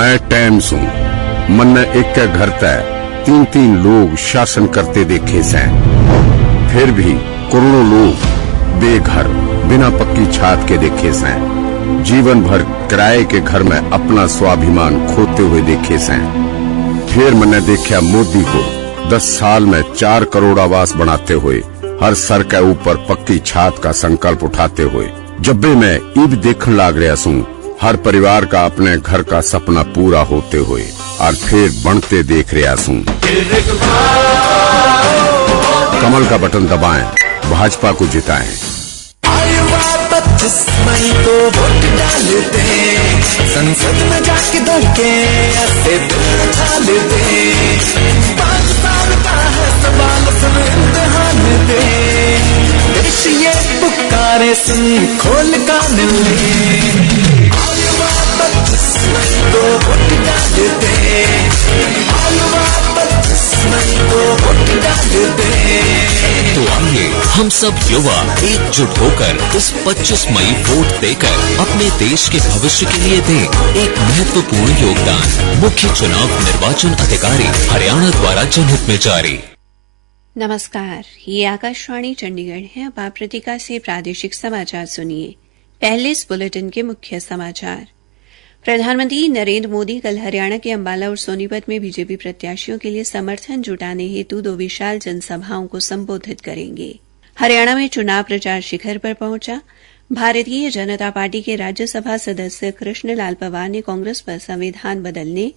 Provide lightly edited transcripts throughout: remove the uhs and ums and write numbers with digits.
मैं टाइम सू मन एक घर तय 3-3 लोग शासन करते देखे से, फिर भी करोड़ों लोग बेघर बिना पक्की छात के देखे से, जीवन भर किराए के घर में अपना स्वाभिमान खोते हुए देखे से। फिर मैंने देखा मोदी को 10 साल में 4 करोड़ आवास बनाते हुए, हर सर के ऊपर पक्की छात का संकल्प उठाते हुए। जब भी मैं ईब देखने लाग रहा सू हर परिवार का अपने घर का सपना पूरा होते हुए, और फिर बनते देख रहा सू। कमल का बटन दबाएं, भाजपा को जिताएं। 25 मई को वोट डालते, संसद में जाके दौड़ के ऐसे दिल उठा लेते। 5 साल का है सवाल, सुन इम्तिहान दे, देश ये पुकारे सुन खोल कान ले। 25 मई को वोट डालते, 25 मई को वोट डालते। तो आइए हम सब युवा एकजुट होकर इस 25 मई वोट देकर अपने देश के भविष्य के लिए दें एक महत्वपूर्ण योगदान। मुख्य चुनाव निर्वाचन अधिकारी हरियाणा द्वारा जनहित में जारी। नमस्कार, ये आकाशवाणी चंडीगढ़ है। अब आप प्रतिका से प्रादेशिक समाचार सुनिए। पहले इस बुलेटिन के मुख्य समाचार। प्रधानमंत्री नरेंद्र मोदी कल हरियाणा के अंबाला और सोनीपत में बीजेपी प्रत्याशियों के लिए समर्थन जुटाने हेतु 2 विशाल जनसभाओं को संबोधित करेंगे। हरियाणा में चुनाव प्रचार शिखर पर पहुंचा। भारतीय जनता पार्टी के राज्यसभा सदस्य कृष्णलाल पंवार ने कांग्रेस पर संविधान बदलने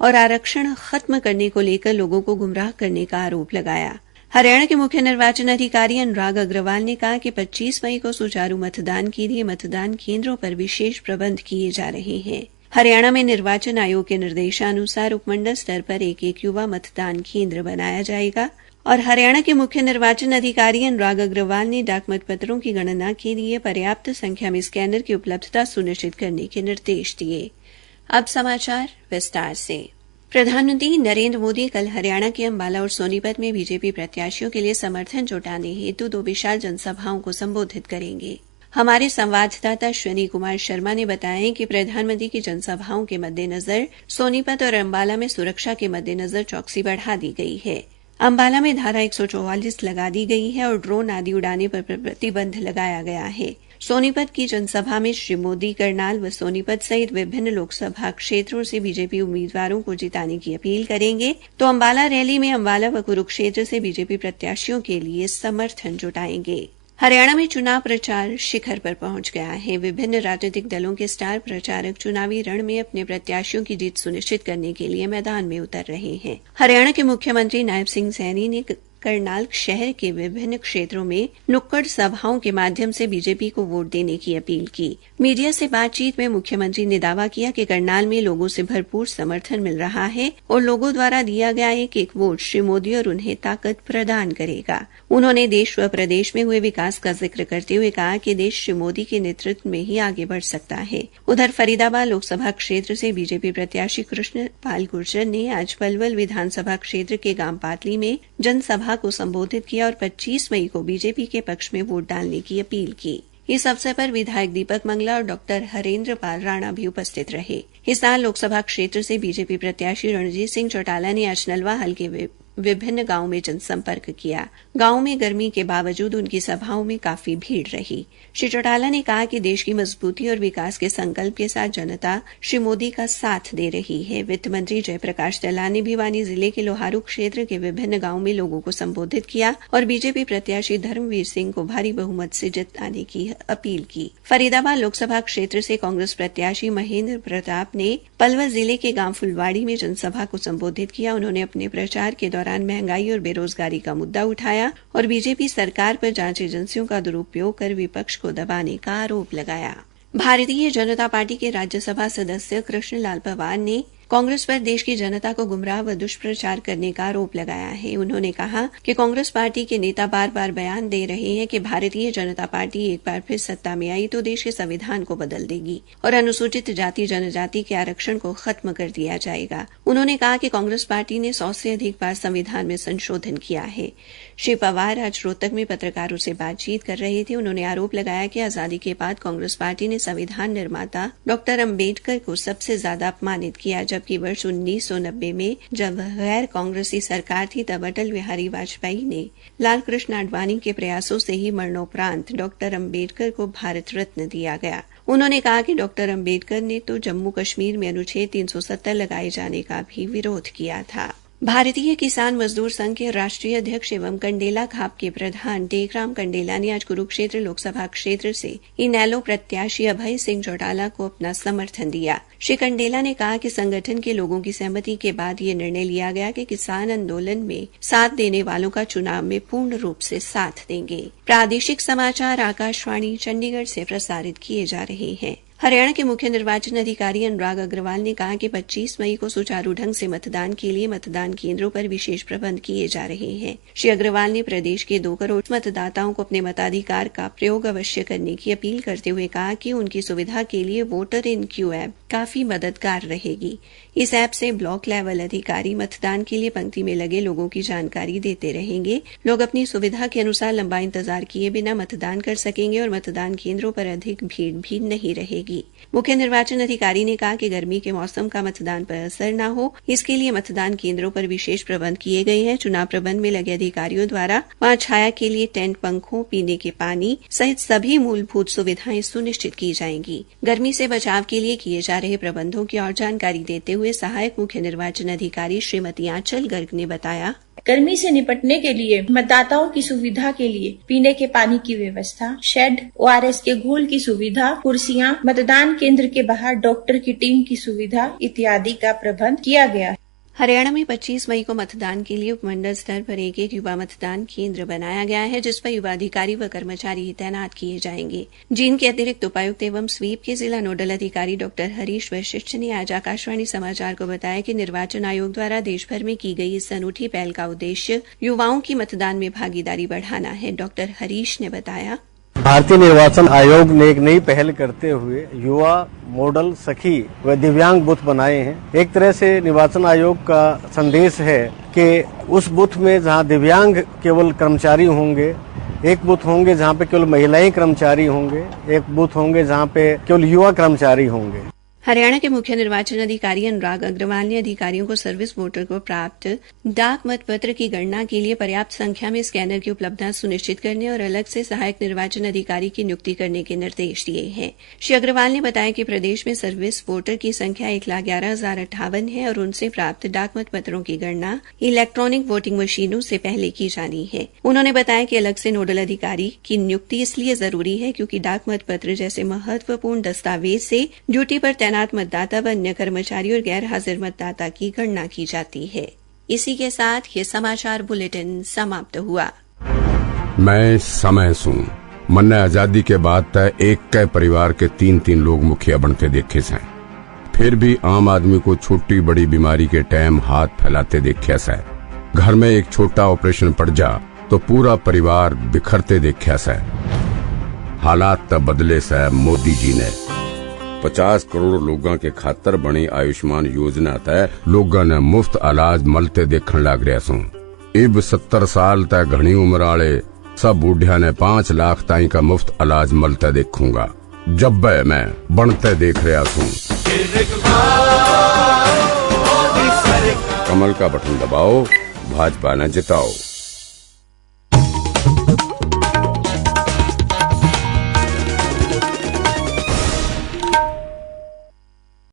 और आरक्षण खत्म करने को लेकर लोगों को गुमराह करने का आरोप लगाया। हरियाणा के मुख्य निर्वाचन अधिकारी अनुराग अग्रवाल ने कहा कि 25 मई को सुचारू मतदान के लिए मतदान केंद्रों पर विशेष प्रबंध किए जा रहे हैं। हरियाणा में निर्वाचन आयोग के निर्देशानुसार उपमंडल स्तर पर एक युवा मतदान केंद्र बनाया जाएगा और हरियाणा के मुख्य निर्वाचन अधिकारी अनुराग अग्रवाल ने डाक मतपत्रों की गणना के लिए पर्याप्त संख्या में स्कैनर की उपलब्धता सुनिश्चित करने के निर्देश दिए। अब समाचार विस्तार से। प्रधानमंत्री नरेंद्र मोदी कल हरियाणा के अंबाला और सोनीपत में बीजेपी प्रत्याशियों के लिए समर्थन जुटाने हेतु 2 विशाल जनसभाओं को संबोधित करेंगे। हमारे संवाददाता अश्विनी कुमार शर्मा ने बताया कि प्रधानमंत्री की जनसभाओं के मद्देनजर सोनीपत और अंबाला में सुरक्षा के मद्देनजर चौकसी बढ़ा दी गई है। अंबाला में धारा 144 लगा दी गई है और ड्रोन आदि उड़ाने पर प्रतिबंध लगाया गया है। सोनीपत की जनसभा में श्री मोदी करनाल व सोनीपत सहित विभिन्न लोकसभा क्षेत्रों से बीजेपी उम्मीदवारों को जिताने की अपील करेंगे, तो अंबाला रैली में अंबाला व कुरुक्षेत्र से बीजेपी प्रत्याशियों के लिए समर्थन जुटाएंगे। हरियाणा में चुनाव प्रचार शिखर पर पहुंच गया है। विभिन्न राजनीतिक दलों के स्टार प्रचारक चुनावी रण में अपने प्रत्याशियों की जीत सुनिश्चित करने के लिए मैदान में उतर रहे हैं। हरियाणा के मुख्यमंत्री नायब सिंह सैनी ने करनाल शहर के विभिन्न क्षेत्रों में नुक्कड़ सभाओं के माध्यम से बीजेपी को वोट देने की अपील की। मीडिया से बातचीत में मुख्यमंत्री ने दावा किया कि करनाल में लोगों से भरपूर समर्थन मिल रहा है और लोगों द्वारा दिया गया एक वोट श्री मोदी और उन्हें ताकत प्रदान करेगा। उन्होंने देश व प्रदेश में हुए विकास का जिक्र करते हुए कहा कि देश श्री मोदी के नेतृत्व में ही आगे बढ़ सकता है। उधर फरीदाबाद लोकसभा क्षेत्र से बीजेपी प्रत्याशी कृष्णपाल गुर्जर ने आज पलवल विधानसभा क्षेत्र के गांव पातली में जनसभा को संबोधित किया और 25 मई को बीजेपी के पक्ष में वोट डालने की अपील की। इस अवसर पर विधायक दीपक मंगला और डॉक्टर हरेंद्र पाल राणा भी उपस्थित रहे। हिसार लोकसभा क्षेत्र से बीजेपी प्रत्याशी रणजीत सिंह चौटाला ने आज नलवा हल्के विभिन्न गांवों में जनसंपर्क किया। गांव में गर्मी के बावजूद उनकी सभाओं में काफी भीड़ रही। श्री चौटाला ने कहा कि देश की मजबूती और विकास के संकल्प के साथ जनता श्री मोदी का साथ दे रही है। वित्त मंत्री जयप्रकाश दलाल ने भिवानी जिले के लोहारू क्षेत्र के विभिन्न गांवों में लोगों को संबोधित किया और बीजेपी प्रत्याशी धर्मवीर सिंह को भारी बहुमत से जिताने की अपील की। फरीदाबाद लोकसभा क्षेत्र से कांग्रेस प्रत्याशी महेंद्र प्रताप ने पलवल जिले के गांव फुलवाड़ी में जनसभा को संबोधित किया। उन्होंने अपने प्रचार के दौरान महंगाई और बेरोजगारी का मुद्दा उठाया और बीजेपी सरकार पर जांच एजेंसियों का दुरुपयोग कर विपक्ष को दबाने का आरोप लगाया। भारतीय जनता पार्टी के राज्यसभा सदस्य कृष्णलाल पंवार ने कांग्रेस पर देश की जनता को गुमराह व दुष्प्रचार करने का आरोप लगाया है। उन्होंने कहा कि कांग्रेस पार्टी के नेता बार बार बयान दे रहे हैं कि भारतीय जनता पार्टी एक बार फिर सत्ता में आई तो देश के संविधान को बदल देगी और अनुसूचित जाति जनजाति के आरक्षण को खत्म कर दिया जाएगा। उन्होंने कहा कि कांग्रेस पार्टी ने 100 से अधिक बार संविधान में संशोधन किया है। श्री पवार आज रोहतक में पत्रकारों से बातचीत कर रहे थे। उन्होंने आरोप लगाया कि आजादी के बाद कांग्रेस पार्टी ने संविधान निर्माता डॉक्टर अम्बेडकर को सबसे ज्यादा अपमानित किया, जबकि वर्ष 1990 में जब गैर कांग्रेसी सरकार थी तब अटल बिहारी वाजपेयी ने लाल कृष्ण आडवाणी के प्रयासों से ही मरणोपरांत डॉक्टर अम्बेडकर को भारत रत्न दिया गया। उन्होंने कहा कि डॉक्टर अम्बेडकर ने तो जम्मू कश्मीर में अनुच्छेद 370 लगाए जाने का भी विरोध किया था। भारतीय किसान मजदूर संघ के राष्ट्रीय अध्यक्ष एवं कंडेला खाप के प्रधान टेकराम कंडेला ने आज कुरुक्षेत्र लोकसभा क्षेत्र से इनेलो प्रत्याशी अभय सिंह चौटाला को अपना समर्थन दिया। श्री कंडेला ने कहा कि संगठन के लोगों की सहमति के बाद ये निर्णय लिया गया कि किसान आंदोलन में साथ देने वालों का चुनाव में पूर्ण रूप से साथ देंगे। प्रादेशिक समाचार आकाशवाणी चंडीगढ़ से प्रसारित किए जा रहे हैं। हरियाणा के मुख्य निर्वाचन अधिकारी अनुराग अग्रवाल ने कहा कि 25 मई को सुचारू ढंग से मतदान के लिए मतदान केंद्रों पर विशेष प्रबंध किए जा रहे हैं। श्री अग्रवाल ने प्रदेश के 2 करोड़ मतदाताओं को अपने मताधिकार का प्रयोग अवश्य करने की अपील करते हुए कहा कि उनकी सुविधा के लिए वोटर इन क्यू ऐप काफी मददगार रहेगी। इस ऐप से ब्लॉक लेवल अधिकारी मतदान के लिए पंक्ति में लगे लोगों की जानकारी देते रहेंगे। लोग अपनी सुविधा के अनुसार लंबा इंतजार किए बिना मतदान कर सकेंगे और मतदान केंद्रों पर अधिक भीड़ भी नहीं रहेगी। मुख्य निर्वाचन अधिकारी ने कहा कि गर्मी के मौसम का मतदान पर असर न हो, इसके लिए मतदान केंद्रों पर विशेष प्रबंध किए गए हैं। चुनाव प्रबंध में लगे अधिकारियों द्वारा वहां छाया के लिए टेंट, पंखों, पीने के पानी सहित सभी मूलभूत सुविधाएं सुनिश्चित की जाएंगी। गर्मी से बचाव के लिए किए जा रहे प्रबंधों की और जानकारी देते हुए सहायक मुख्य निर्वाचन अधिकारी श्रीमती आंचल गर्ग ने बताया, गर्मी से निपटने के लिए मतदाताओं की सुविधा के लिए पीने के पानी की व्यवस्था, शेड, ORS के घोल की सुविधा, कुर्सियां, मतदान केंद्र के बाहर डॉक्टर की टीम की सुविधा इत्यादि का प्रबंध किया गया है। हरियाणा में 25 मई को मतदान के लिए उपमंडल स्तर पर एक युवा मतदान केंद्र बनाया गया है, जिस पर युवा अधिकारी व कर्मचारी तैनात किए जाएंगे। जींद के अतिरिक्त उपायुक्त एवं स्वीप के जिला नोडल अधिकारी डॉक्टर हरीश वशिष्ठ ने आज आकाशवाणी समाचार को बताया कि निर्वाचन आयोग द्वारा देश भर में की गई इस अनूठी पहल का उद्देश्य युवाओं की मतदान में भागीदारी बढ़ाना है। डॉक्टर हरीश ने बताया, भारतीय निर्वाचन आयोग ने एक नई पहल करते हुए युवा मॉडल सखी व दिव्यांग बूथ बनाए हैं। एक तरह से निर्वाचन आयोग का संदेश है कि उस बूथ में जहां दिव्यांग केवल कर्मचारी होंगे, एक बूथ होंगे जहां पे केवल महिलाएं कर्मचारी होंगे, एक बूथ होंगे जहां पे केवल युवा कर्मचारी होंगे। हरियाणा के मुख्य निर्वाचन अधिकारी अनुराग अग्रवाल ने अधिकारियों को सर्विस वोटर को प्राप्त डाक मतपत्र की गणना के लिए पर्याप्त संख्या में स्कैनर की उपलब्धता सुनिश्चित करने और अलग से सहायक निर्वाचन अधिकारी की नियुक्ति करने के निर्देश दिए हैं। श्री अग्रवाल ने बताया कि प्रदेश में सर्विस वोटर की संख्या 1,11,058 है और उनसे प्राप्त डाक मतपत्रों की गणना इलेक्ट्रॉनिक वोटिंग मशीनों से पहले की जानी है। उन्होंने बताया कि अलग से नोडल अधिकारी की नियुक्ति इसलिए जरूरी है क्योंकि डाक मतपत्र जैसे महत्वपूर्ण दस्तावेज से ड्यूटी पर तैनात मतदाता व अन्य कर्मचारी और गैर हाजिर मतदाता की गणना की जाती है। इसी के साथ ये समाचार बुलेटिन समाप्त हुआ। मैं समय सुन मन आजादी के बाद तय एक कै परिवार के 3-3 लोग मुखिया बनते देखे से, फिर भी आम आदमी को छोटी बड़ी बीमारी के टाइम हाथ फैलाते देखे से, घर में एक छोटा ऑपरेशन पड़ जा तो पूरा परिवार बिखरते देखे से। हालात तब बदले से मोदी जी ने 50 करोड़ लोगों के खातर बनी आयुष्मान योजना तय लोगों ने मुफ्त इलाज मलते देखने लग रहा सू। इब 70 साल तक घनी उम्र आले सब बूढ़िया ने 5 लाख ताई का मुफ्त इलाज मलते देखूंगा। जब मैं बनते देख रहा सू। कमल का बटन दबाओ, भाजपा ने जिताओ।